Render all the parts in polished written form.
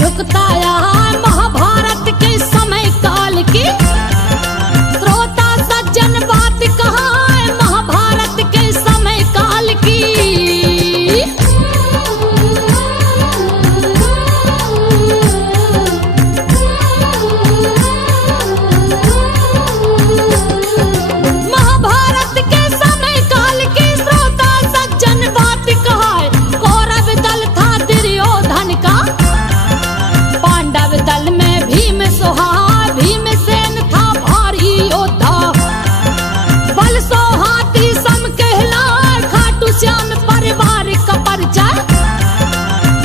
झुकता यहाँ महाभारत के समय काल की। श्रोता सज्जन बात कहाँ है महाभारत के समय काल की। महाभारत के समय काल की श्रोता सज्जन बात कहाँ है। कौरव दल था दुर्योधन का, पांडव दल में भीम सोहार भीमसेन था भारी योद्धा। बल सो हाथी सम कहलाए खाटू श्याम परिवार का परिचय।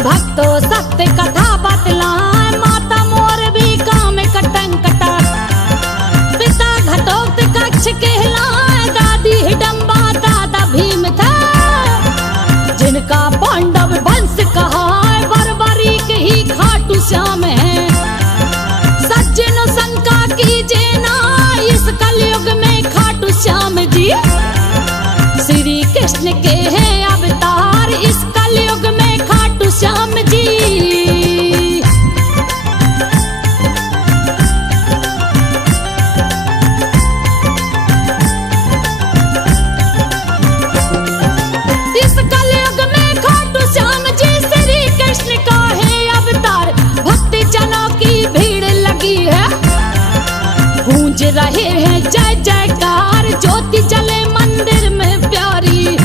भक्तों सत्य कथा बतलाए माता मोर भी काम कटंग कटा। पिता घटोक्त कक्ष कहलाए दादी हिडम्बा दादा भीम था। जिनका पांडव वंश कहा बरबरी के ही खाटू श्याम है। सज्जन शंका कीजिए ना इस कलयुग में खाटू श्याम जी श्री कृष्ण के हैं अवतार इस कलयुग में खाटू श्याम जी। इस कलयुग में खाटू श्याम जी श्री कृष्ण का है अवतार। भक्ति जनों की भीड़ लगी है, गूंज रहे हैं जय जयकार। ज्योति जले मंदिर में प्यारी,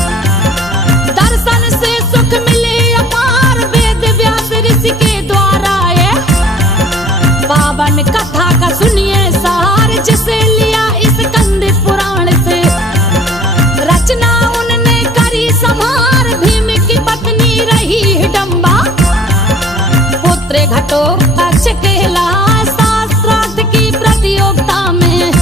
दर्शन से सुख मिले अपार। वेद व्यास ऋषि के द्वारा ये पावन कथा का सुनिए सार। जिसे लिया इस कंद पुराण से रचना उनने करी संहार। भीम की पत्नी रही हिडम्बा, पुत्र घटोत्कच कहलाए। शास्त्रार्थ की प्रतियोगिता में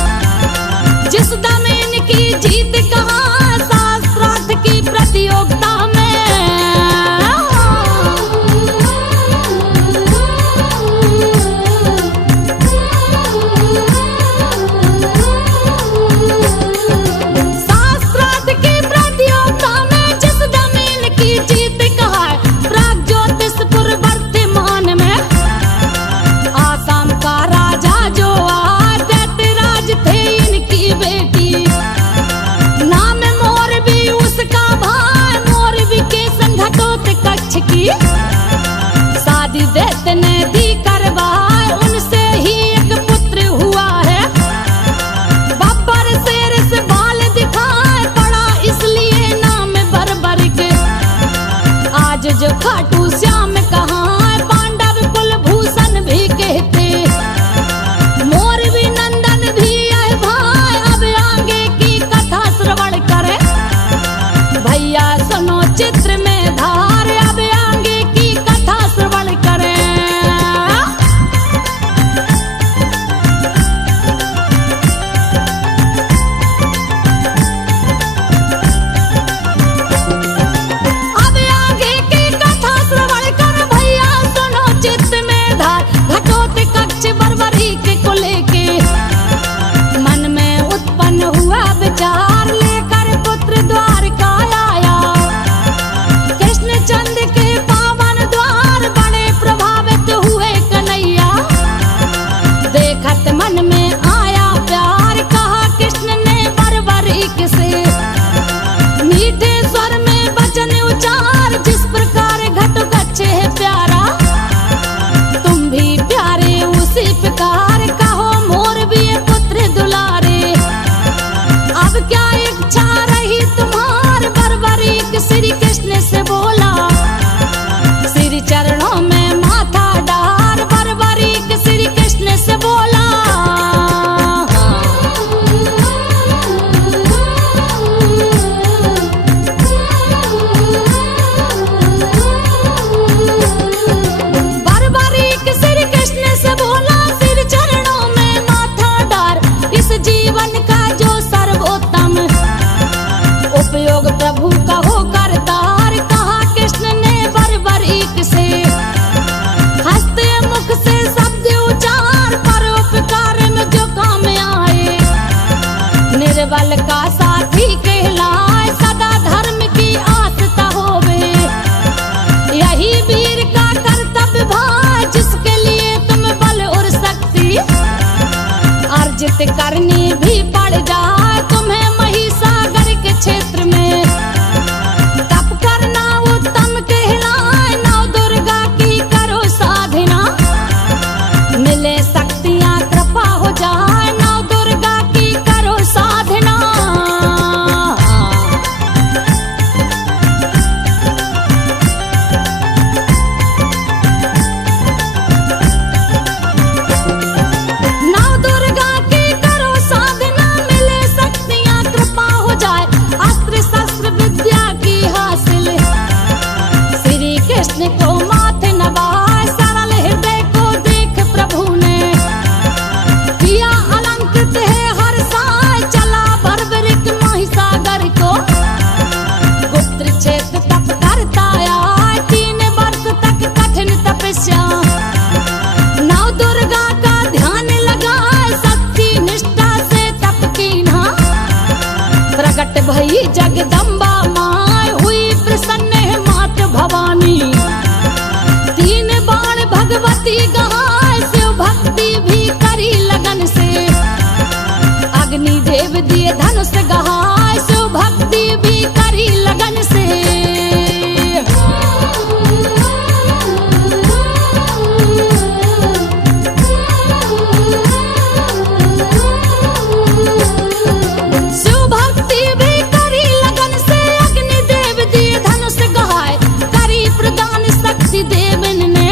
जिस दम इनकी जीत कहाँ शास्त्रार्थ की प्रतियोगिता में। शास्त्रार्थ की प्रतियोगिता में जिस दम इनकी जीत कहाँ प्रागज्योतिषपुर वर्तमान में। आसाम का राजा जो दैत्यराज थे इनकी बेटी। नाम मोरबी उसका भाई मोरबी के संघटोत कक्ष की। शादी दैत्य ने दी करवाए उनसे ही एक पुत्र हुआ है। बब्बर शेर से बाल दिखाए पड़ा इसलिए नाम बर्बरिक। आज जो खाटू श्याम कहाँ पांडव कुलभूषण भी कहते। मोरबी नंदन भी है भाई अब आगे की कथा श्रवण करे। भैया सुनो चित्र में धार अब आगे की कथा श्रवण करे। अब आगे की कथा श्रवण कर भैया तपस्या करनी भी पड़ जाए तुम्हें महिसागर के क्षेत्र में। तप करना उत्तम कहलाए, नौ दुर्गा की करो साधना, मिले शक्तियां कृपा हो जाए, नौ दुर्गा की करो साधना। नौ दुर्गा की करो साधना, मिले शक्तियां कृपा हो जाए, अस्त्र शस्त्र विद्या की हासिल। श्री कृष्ण को माथे नवाए, सरल हृदय को देख प्रभु ने, किया अलंकृत है हर साय, चला बर्बरिक महिसागर को। गुप्त क्षेत्र तप करता आए, 3 वर्ष तक कठिन तपस्या, नौ दुर्गा का ध्यान लगाए, सच्ची निष्ठा से तप कीन्हा। प्रकट भई जगदम्बा माय, हुई प्रसन्न है मात भवानी, 3 बाण भगवती गहाय, शिव भक्ति भी करी लगन से। अग्नि देव दिए धनुष गहाय, शिव भक्ति भी करी लगन से। शिव भक्ति भी करी लगन से, अग्नि देव दिए धनुष गहाय, करी प्रदान शक्ति देवन ने,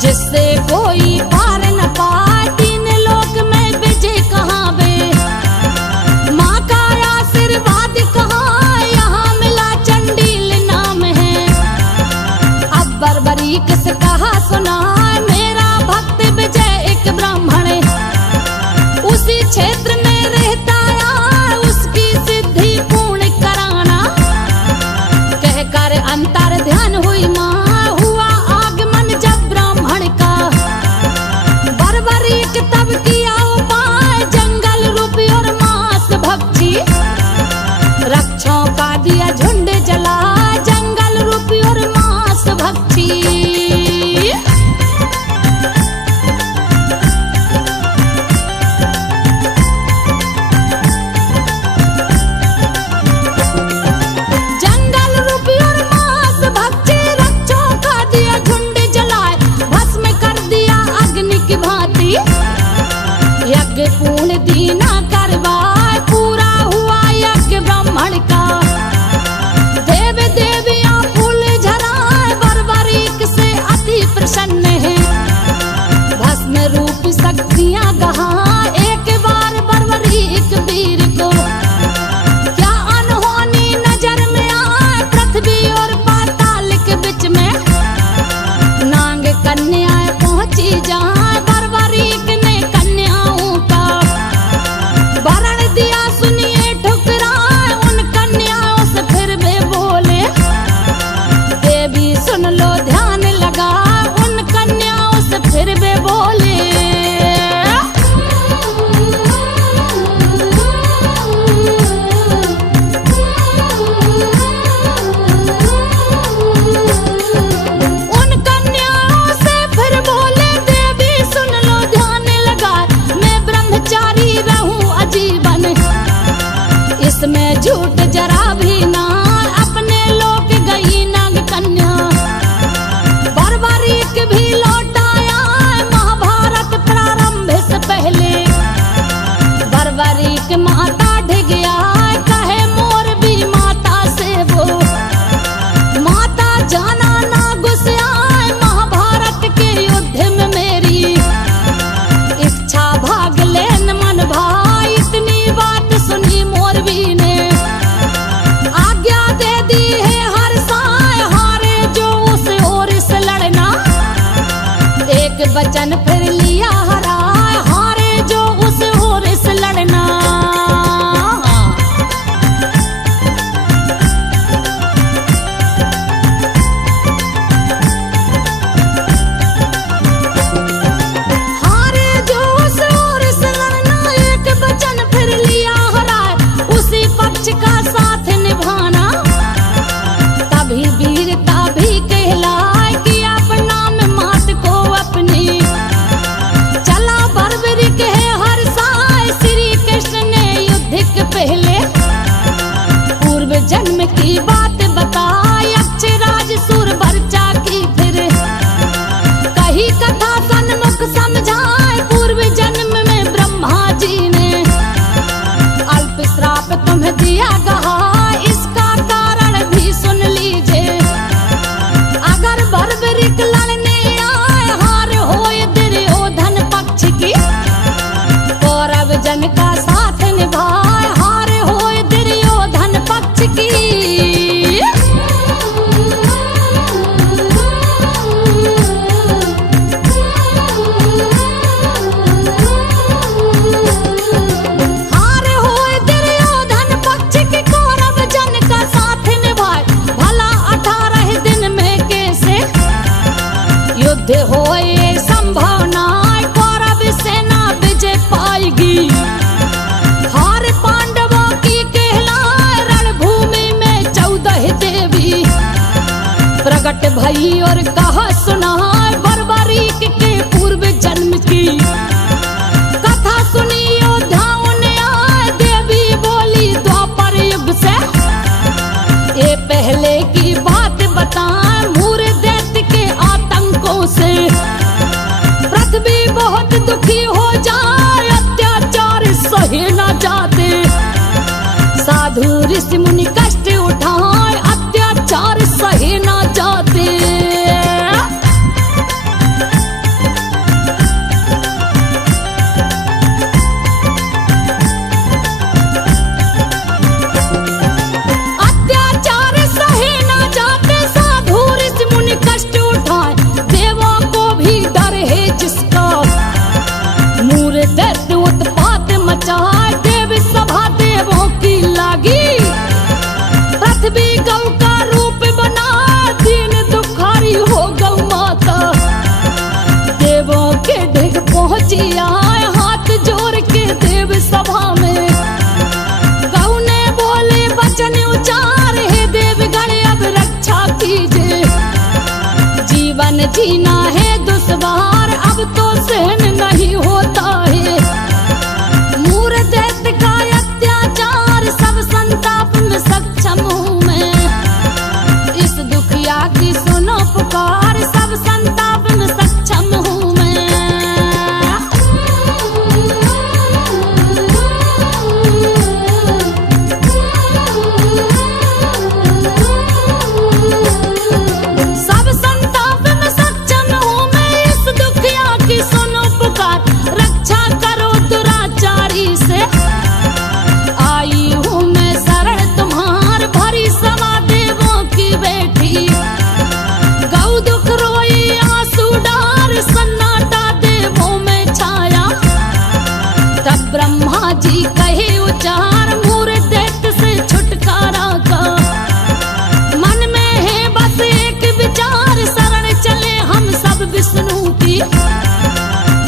जिससे कोई पार न पाए, 3 लोक में विजय कहाँ बे। माँ का आशीर्वाद कहाँ, यहाँ मिला चंडील नाम है। अब बर्बरीक से कहा सुना, मेरा भक्त विजय एक ब्राह्मण, उसी क्षेत्र में रहता है, उसकी सिद्धि पूर्ण कराना। कहकर अंतर ध्यान हुई माँ, हुआ आगमन जब ब्राह्मण का। बर्बरीक तब किया उपाय, जंगल रूपी और मांस भक्षी, रक्षों का दिया झुंड जला, जंगल रूपी और मांस भक्षी। जंगल रूपी और मांस भक्षी, रक्षों का दिया झुंड जलाए, भस्म कर दिया अग्नि की भांति। यज्ञ पूर्ण दीना करवाए, पूरा हुआ यज्ञ ब्राह्मण का। देव देवियां फूल झराए, बर्बरीक से अति प्रसन्न है। भस्म रूपी शक्तियां गहा, एक बार बर्बरीक वीर को। क्या अनहोनी नजर में आए, पृथ्वी और पाताल के बीच में। नांग कन्याएं पहुंची जहां, बर्बरीक ने कन्याओं का वरण दिया, सुनिए ठुकराए, उन कन्याओं से फिर वे बोले। देवी सुन लो ध्यान लगा, उन कन्याओं से फिर वे बोले। उन कन्याओं से फिर बोले, देवी सुन लो ध्यान लगा, मैं ब्रह्मचारी रहूं आजीवन, इसमें झूठ जरा भी ना, अपने लोक गई नाग कन्या। बर्बरीक भी लौट आया, महाभारत प्रारंभ से पहले। बर्बरीक माता ढिग आए, कहे मोर भी माता से वो। माता जाना ना गुस्से आए, महाभारत के युद्ध में मेरी इच्छा भाग लेन मन भाई। इतनी बात सुनी मोरबी ने, आज्ञा दे दी है हर साय, हारे जो उस ओर से लड़ना। एक वचन फिर लिया हराए, हारे जो उस ओर से लड़ना। हारे जो उस ओर से लड़ना, एक वचन फिर लिया हराए, उसी पक्ष का साथ निभाना। तभी वीरता भी कहलाए, कि अपना में मात को अपनी। राजन का साथ निभाए, हार होए दुर्योधन पक्ष की। हार होए दुर्योधन पक्ष की, कौरव जन का साथ निभाए, भला 18 दिन में कैसे युद्ध होए संभव ना, कौरव सेना विजय पाएगी। हार पांडवों की कहलाए, रणभूमि में 14 देवी प्रकट भई और कहा सुनाए, बर्बरीक के पूर्व जन्म की। कथा सुनी योद्धाओं ने आए, देवी बोली द्वापर युग से, ये पहले की बात बताएं, मूर दैत्य के आतंकों से। पृथ्वी बहुत दुखी हो जाए, अत्याचार सहे न जाते, साधु ऋषि मुनि कष्ट उठाए, अत्याचार सहे न जाते। अत्याचार सहे न जाते, साधु ऋषि मुनि कष्ट उठाए, देवों को भी डर है जिसका, मूर दैत्य उत्पात मचाए, देव सभा देवों की लागी। पृथ्वी गौ का रूप बना, दीन दुखारी हो गौ माता, देवों के ढिग पहुंची आए, हाथ जोड़ के देव सभा में। गौ ने बोले वचन उचार, हे देवगण अब रक्षा कीजिए, जीवन जीना है दुश्वार, अब तो सहन नहीं होता है। मूर दैत्य का अत्याचार, सब संताप में सक्षम हूँ मैं, इस दुखिया की सुनो पुकार, सब संताप में सक्षम हूँ मैं। सब संताप में सक्षम हूँ मैं, इस दुखिया की सुनो पुकार, रक्षा करो दुराचारी से। आई हूँ मैं शरण तुम्हार, भरी सभा देवों की बेटी। गौ दुख रोई आंसू डार, सन्नाटा देवों में छाया। तब ब्रह्मा जी कहे उचार, मूर दैत्य से छुटकारा का। मन में है बस एक विचार, शरण चले हम सब विष्णु की।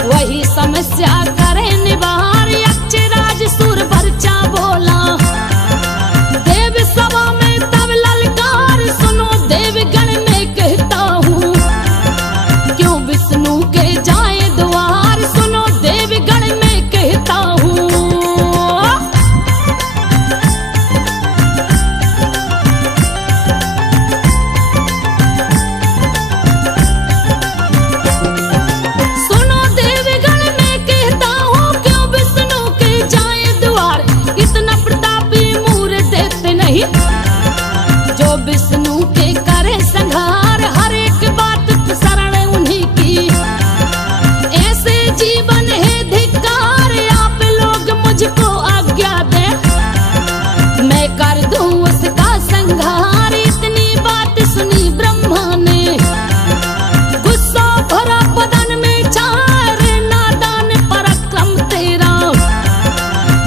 वही समस्या करे निवार, यक्षराज सुर वर्चा बोला। देव सभा में तब ललकार, सुनो देवगण में कहता हूँ, क्यों विष्णु के जाए द्वार, सुनो देवगण में कहता हूँ। सुनो देवगण में कहता हूँ, क्यों विष्णु के जाए द्वार, इतना प्रतापी मूर दैत्य नहीं, जो विष्णु के करे संहार, हर एक बात शरण उन्हीं की। ऐसे जीवन है धिक्कार, आप लोग मुझको आज्ञा दे, मैं कर दूं उसका संहार। इतनी बात सुनी ब्रह्मा ने, गुस्सा भरा बदन में छाए, रे नादान पराक्रम तेरा,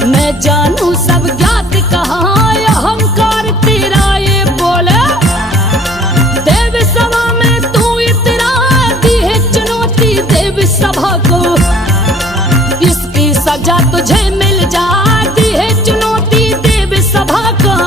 मैं जानू सब ज्ञात कहा, अहंकार तेरा ये बोले। देव सभा में तू इतरा, दी है चुनौती देव सभा को, इसकी सजा तुझे मिल जाए, दी है चुनौती देव सभा को।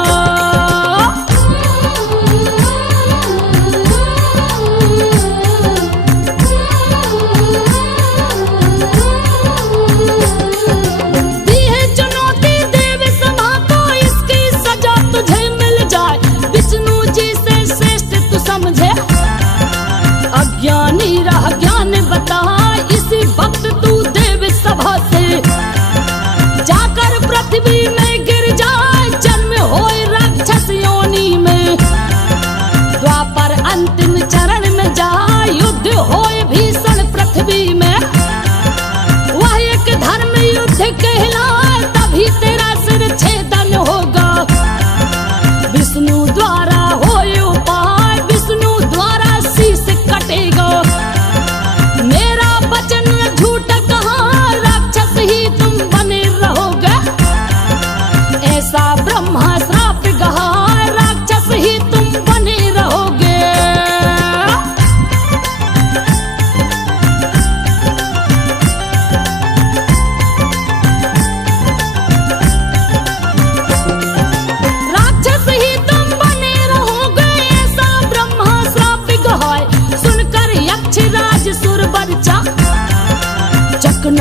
दी है चुनौती देव सभा को, इसकी सजा तुझे मिल जाए, विष्णु जी से श्रेष्ठ तू समझे। अज्ञानी रह ज्ञान बता, इसी वक्त तू देव सभा से जाकर पृथ्वी में गिर जाए, जन्म होए राक्षस योनि में। द्वापर अंतिम चरण में जाए, युद्ध होए भीषण पृथ्वी में। वह एक धर्म युद्ध कहला,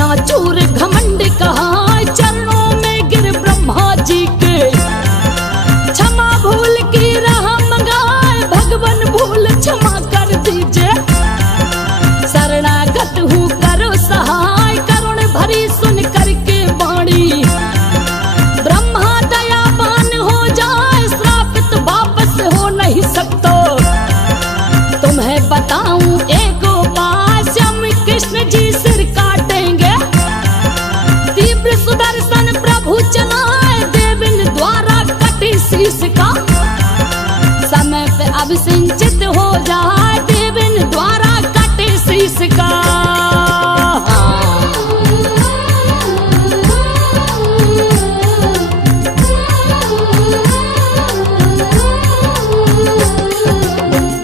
नाचूर घमंड कहाँ चरणों में गिर ब्रह्मा जी के। क्षमा भूल की राह मंगाए भगवन भूल क्षमा कर दीजिए। शरणागत हूँ करो सहाय करुण भरी सुन करके वाणी। ब्रह्मा दयावान हो जाए श्रापित वापस हो नहीं सकता। तुम्हें बताऊं एक उपाय श्याम कृष्ण जी सिर काटेंगे। तीव्र सुदर्शन प्रभु चलाए देविन द्वारा कटी शीश का। समय पे अब सिंचित हो जाए देविन द्वारा कटे शीश का।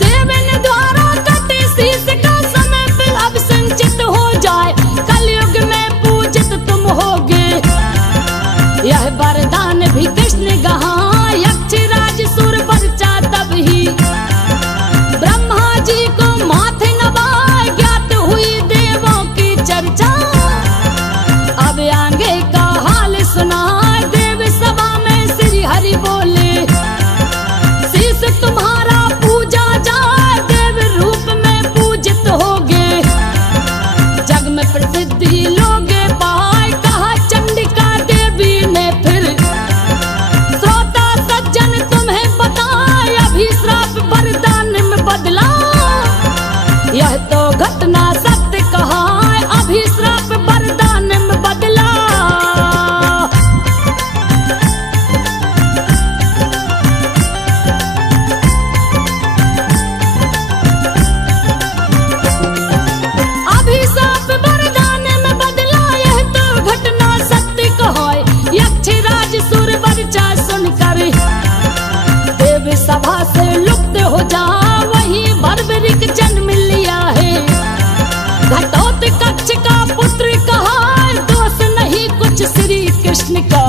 देविन द्वारा कटे शीश का समय पे अब सिंचित हो जाए। कलयुग में पूजित तुम होगे। यह वरदान भी कृष्ण गहा यक्षराज सुर वर्चा तब ही। ब्रह्मा जी को माथे नवाए ज्ञात हुई देवों की चर्चा। अब आगे का हाल सुनाए देव सभा में श्री हरि बोले। शीश तुम्हारा पूजा जाए देव रूप में पूजित होगे। जग में प्रसिद्धि लोगे पाए कहा चंडिका देवी ने फिर। श्रोता सज्जन तुम्हें बताए अभिश्राप वरदान में बदला। यह तो घटना सत्य कहा अभिश्राप वरदान में बदला। अभिशाप वरदान में बदला यह तो घटना सत्य कहा। यक्षराज सुर वर्चा सुनकर देव सभा से लुप्त हो जा वही बर्बरिक जन्म लिया है। घटोत कक्ष का पुत्र कहा दोष नहीं कुछ श्री कृष्ण का।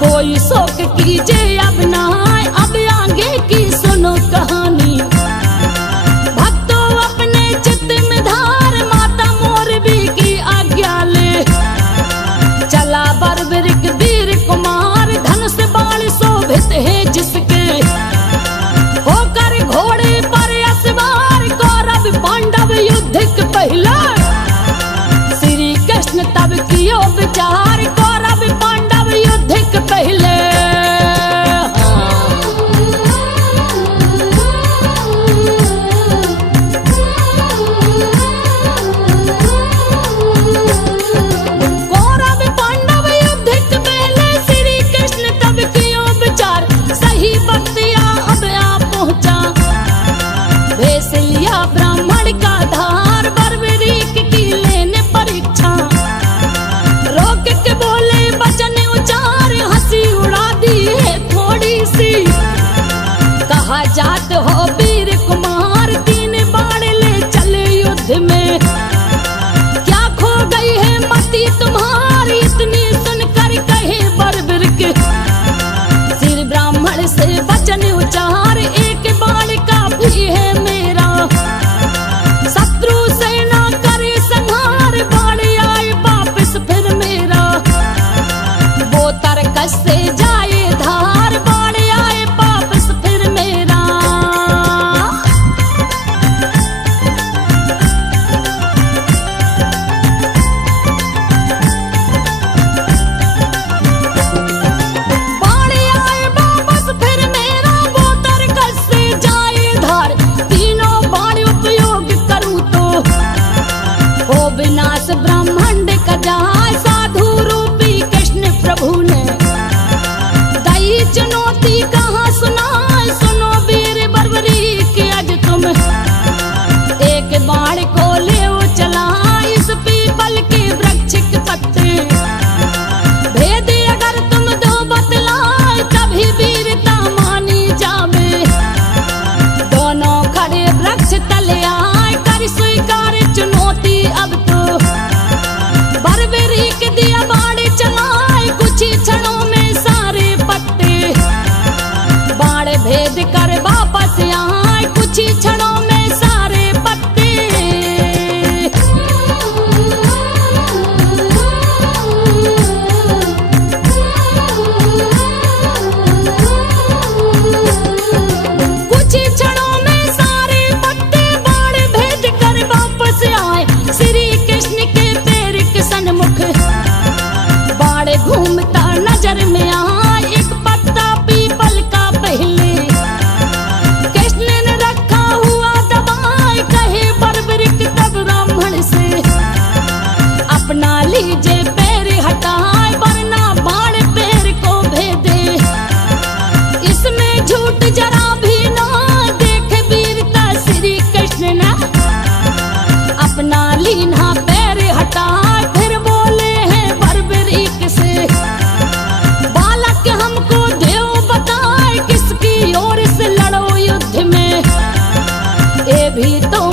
कोई शोक कीजिए अब ना अब आगे की सुनो कहानी। भक्तों अपने चित्त में धार माता मोरबी की आज्ञा ले। चला बर्बरिक वीर कुमार धनुष बाण शोभित है जिसके। होकर घोड़े पर असवार कौरव पांडव युद्ध के पहले। श्री कृष्ण तब कियो विचार कौरव पांडव युद्ध के पहले।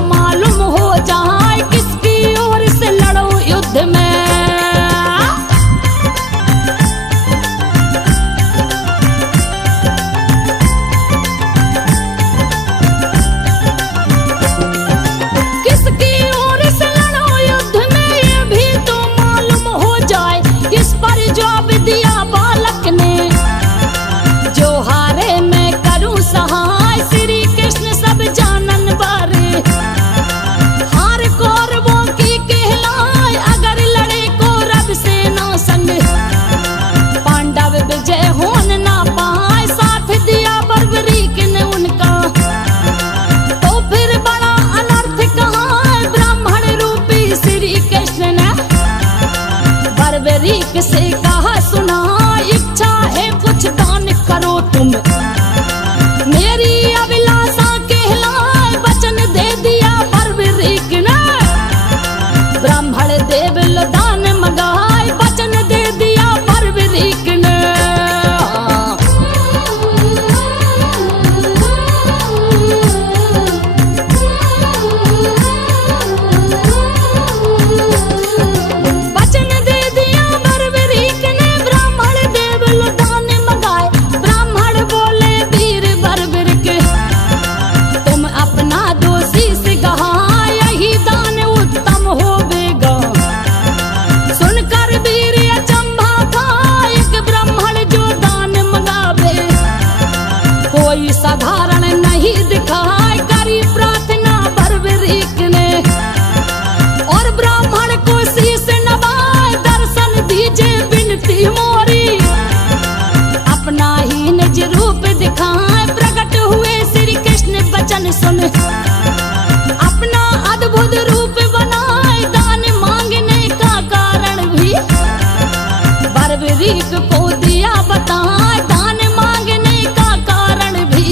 मालूम हो जाए किसकी ओर से लड़ो युद्ध में। किसकी ओर से लड़ो युद्ध में ये भी तो मालूम हो जाए, इस पर जवाब दिया बालक ने, जो हारे मैं करूं सहाय श्री कृष्ण सब जानन बारे। हार कौरवों की कहलाए अगर लड़े कौरव सेना संग, पांडव विजय होन ना पाए साथ दिया बर्बरीक ने उनका। तो फिर बड़ा अनर्थ कहा ब्राह्मण रूपी श्री कृष्ण ने, बर्बरीक से कहा सुना इच्छा है कुछ दान करो तुम, मेरी अभिलाषा कहलाए वचन दे दिया बर्बरीक ने। ब्राह्मण देव दान मंगाए वचन दे दिया बर्बरीक ने। वचन दे दिया बर्बरीक ने, ब्राह्मण देव दान मंगाए। ब्राह्मण बोले वीर बर्बरीक तुम अपना दोषी से कहा, यही दान उत्तम होवेगा। सुनकर वीर अचंभा था एक ब्राह्मण जो दान मंगावे, कोई साधारण नहीं दिखाए करी प्रार्थना बर्बरीक ने। और ब्राह्मण को शीश नवाए दर्शन दीजे विनती मोरी, अपना ही निज रूप दिखाए प्रकट हुए श्री कृष्ण वचन सुन। अपना अद्भुत रूप बनाए दान मांगने का कारण भी बर्बरीक को दिया बताए, दान मांगने का कारण भी।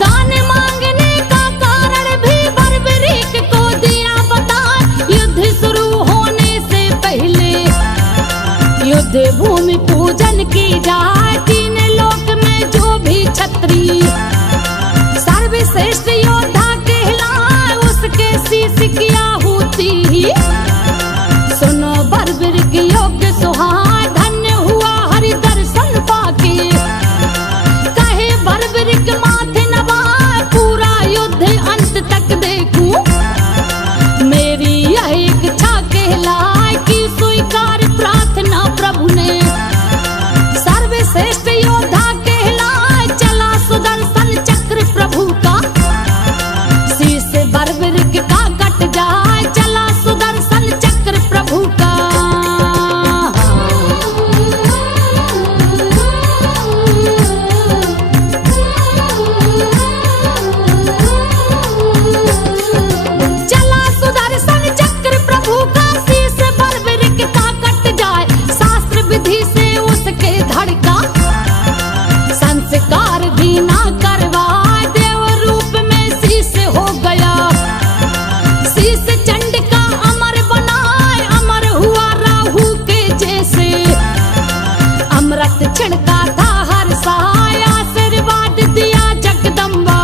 दान मांगने का कारण भी बर्बरीक को दिया बताए। युद्ध शुरू होने से पहले युद्ध भूमि पूजन की जाए, तीन लोक में जो भी क्षत्रिय सर्वश्रेष्ठ योद्धा कहलाए उसके शीश की आहुति। सुनो बर्बरीक योग्य सुहाय धन्य हुआ हरि दर्शन पाके, कहे बर्बरीक माथे नवाए पूरा युद्ध अंत तक देखूं। मेरी यह इच्छा कहलाए कि स्वीकार प्रार्थना प्रभु ने। सर्वश्रेष्ठ योद्धा कहलाए चला सुदर्शन चक्र प्रभु का, शीश बर्बरीक का कट जाए चला सुदर्शन चक्र प्रभु का। चला सुदर्शन चक्र प्रभु का, शीश बर्बरीक का कट जाए शास्त्र विधि से उसके धड़का। संस्कार भी ना करवाए देव रूप में शीश हो गया। शीश चंड का अमर बनाए अमर हुआ राहु के जैसे। अमृत छिड़का था हर साय आशीर्वाद दिया जगदम्बा।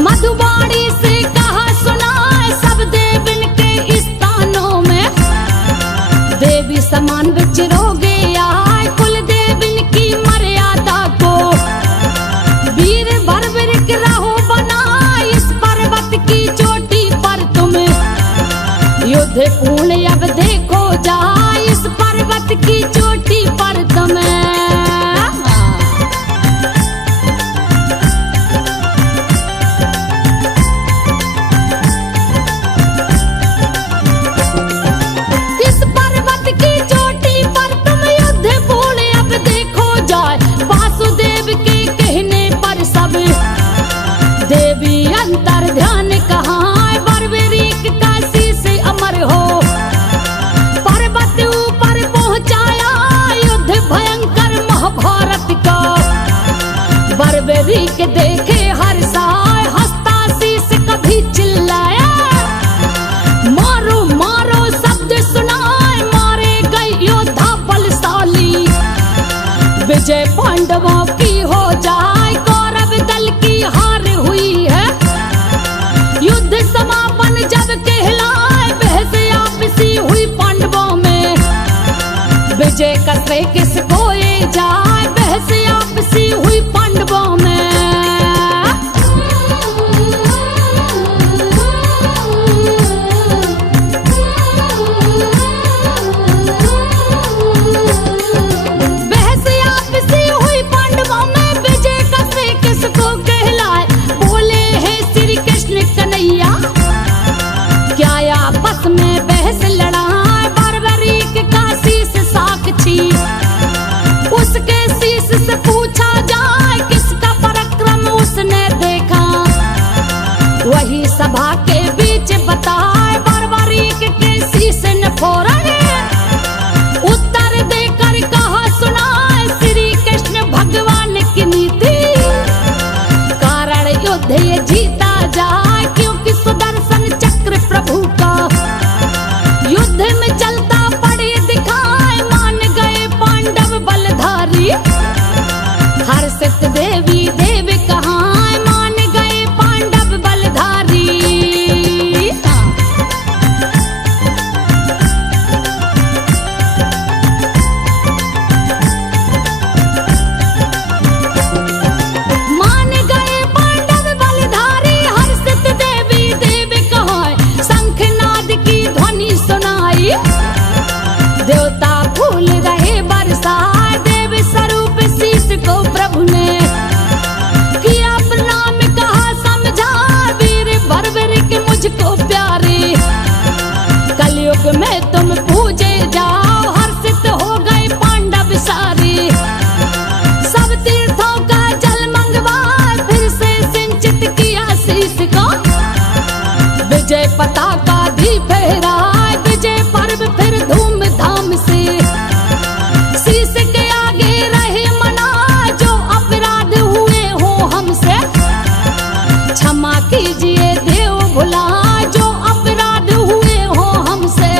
मधुबाणी से कहा सुनाए सब देवन के स्थानों में, देवी समान विचरोगे आए कुल देवन की मर्यादा को। वीर बर्बरीक रहो बनाए इस पर्वत की चोटी पर तुम्हें, युद्ध पूर्ण अब देखो जाए इस पर्वत की चोटी पर तुम्हें। इस पर्वत की चोटी पर तुम युद्ध पूर्ण अब देखो जाए, वासुदेव के कहने पर सब देवी अंतर ध्यान कहाँ बर्बरीक का शीश अमर हो। पर्वत ऊपर पहुंचाया युद्ध भयंकर महाभारत का। बर्बरीक देखे हर साय हंसता शीश कभी चिल्लाया, मारो मारो शब्द सुनाए पांडवों की हो जाए, कौरव दल की हार हुई है। युद्ध समापन जब कहलाए, बहस आपसी हुई पांडवों में। विजय का श्रेय किसको ये जाए, बहस आपसी हुई पांडवों में। उसके शीश से पूछा जाए, किसका पराक्रम उसने देखा। वही सभा के बीच बताए, बर्बरीक के शीश ने फोड़ा है। उत्तर देकर कहा सुनाए, श्री कृष्ण भगवान की नीति। कारण युद्ध ये जीता जाए, क्योंकि सुदर्शन चक्र प्रभु का। युद्ध में चलता पड़े दिखाए, मान गए पांडव बलधारी। हर्षित देवी देव कहाँ, मान गए पांडव बलधारी। मान गए पांडव बलधारी, हर्षित देवी देव कहाँ। शंखनाद की ध्वनि सुनाई, देवता फूल रहे बरसाए। देव स्वरूप शीश को प्रभु ने किया प्रणाम, कहा समझा वीर बर्बरीक मुझको प्यारे। कलयुग में तुम पूजे जाओ, हर्षित हो गए पांडव सारे। सब तीर्थों का जल मंगवा, फिर से सिंचित किया शीश को। विजय पताका दी फहराए, विजय पर्व फिर धूमधाम से। शीश के आगे रहे मना, जो अपराध हुए हो हमसे। क्षमा कीजिए देव भुला, जो अपराध हुए हो हमसे।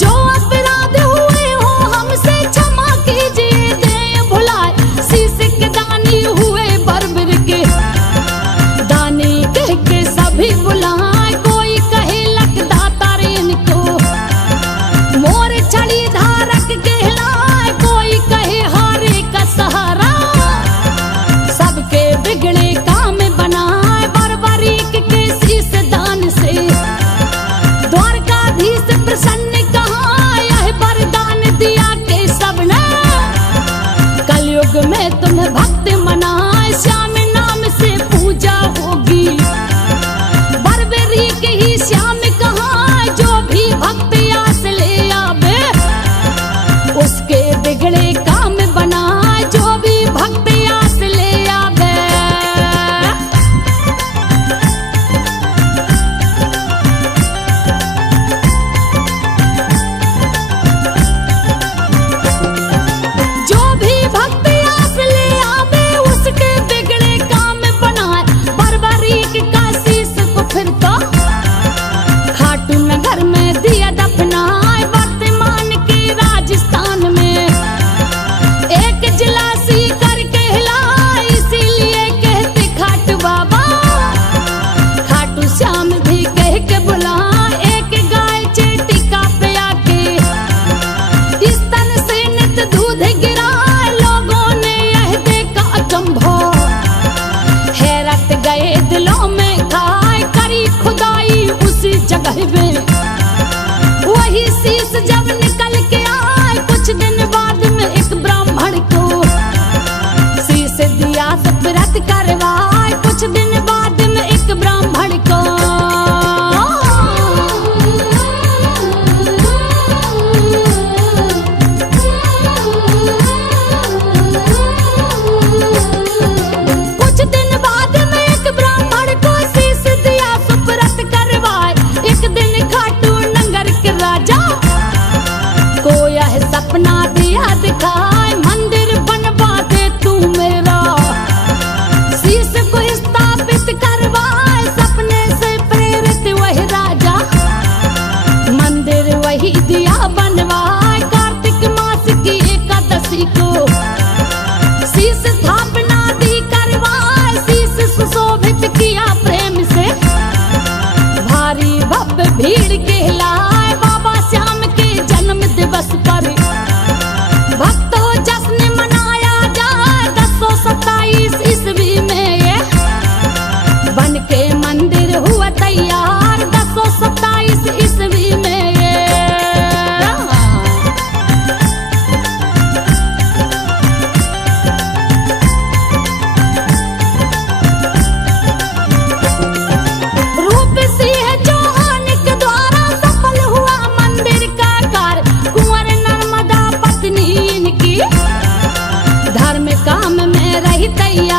जो अपराध हुए हो हमसे, क्षमा कीजिए देव भुलाए। शीश के दानी हुए बर्बर के, दानी कह के सभी बुलाए। कोई कहे लखदाता रेन को, मोर छड़ी धारक कहलाए। कोई कहे हारे का सहारा, सबके बिगड़े काम बनाए। बर्बरीक के शीश दान से द्वारकाधीश प्रसन्न कहाँ, यह वरदान दिया के सबने। कलयुग में तुम्हें भक्त मनाए, श्याम नाम से पूजा होगी। बर्बरीक ही श्याम कहाँ, जो भी भक्त आस ले आवे। उसके बिगड़े काम बनाए, जो भी भक्त आस ले आवे। जो भी भक्त आस ले आवे, काम में रही तैयार।